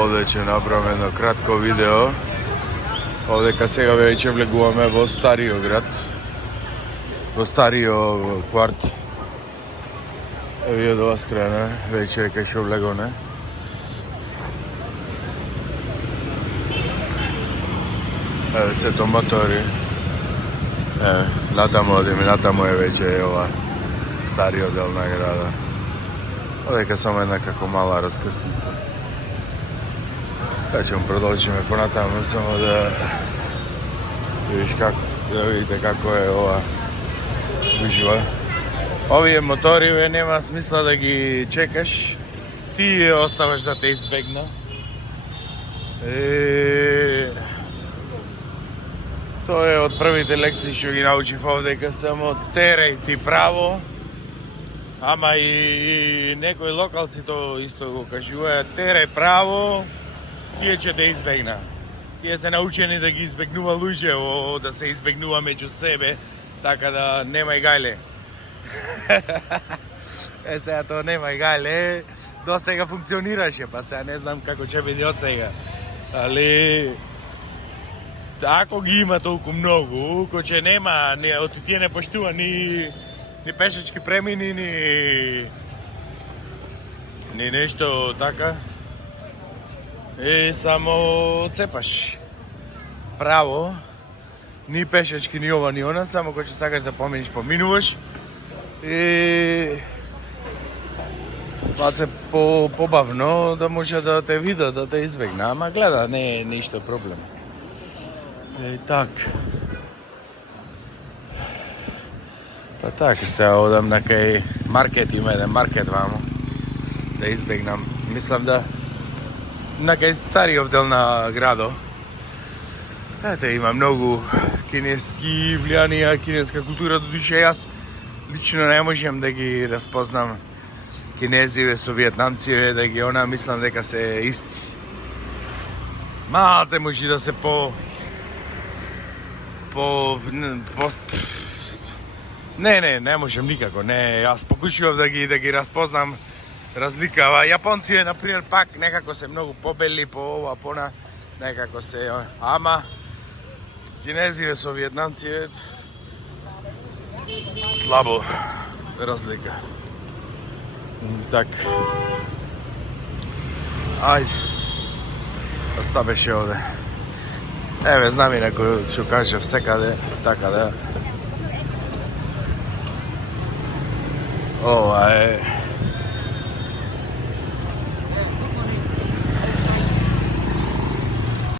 Овде ќе направиме едно кратко видео. Овдека сега веќе влегуваме во стариот град. Во стариот кварт. Еве од ова страна веќе кај што влегоне. Еве сето мотори. Натаму е веќе ова стариот дел на града. Овдека само една како мала раскрстница. Сега ќе продолжиме понатаму, само да видите како е ова ужива. Овие мотори нема смисла да ги чекаш. Ти оставаш да те избегна. Тоа е од првите лекции што ги научив овдека, само терај ти право. Ама и некои локалци тоа исто го кажуваат, терај право, тие ќе те избегна. Тие се научени да ги избегнува луѓе, да се избегнува меѓу себе, така да немај гајле. Сега тоа немај гајле, до сега функционираше, па сега не знам како ќе биде од сега. Али ако ги има толку многу, кој ќе нема, од тие не поштува ни пешачки премини, ни нешто така. И само цепаш право, ни пешачки, ни ова, ни она, само кој ќе сакаш да поминиш, поминуваш. И малце побавно да може да те видат, да те избегна, ама гледа, не е ништо проблем. И так. Па така, сега одам на кај маркет, има еден маркет вамо, да избегнам. Мислам да на кај стариот дел на градо. Ете, има многу кинески влијанија, кинеска култура, додуше јас лично не можем да ги распознам кинезиве со виетнамциве, да ги мислам дека се исти. Малце може да се Не можем никако, не, јас покушував да ги распознам разликава. Јапонци например пак некако се многу побели, по ова, пона, некако се, ама кинезиве со виетнамци слабо разлика. Так. Ајде. Оставеше овде. Еве, знам и некој што кажев секаде, така да. Ова е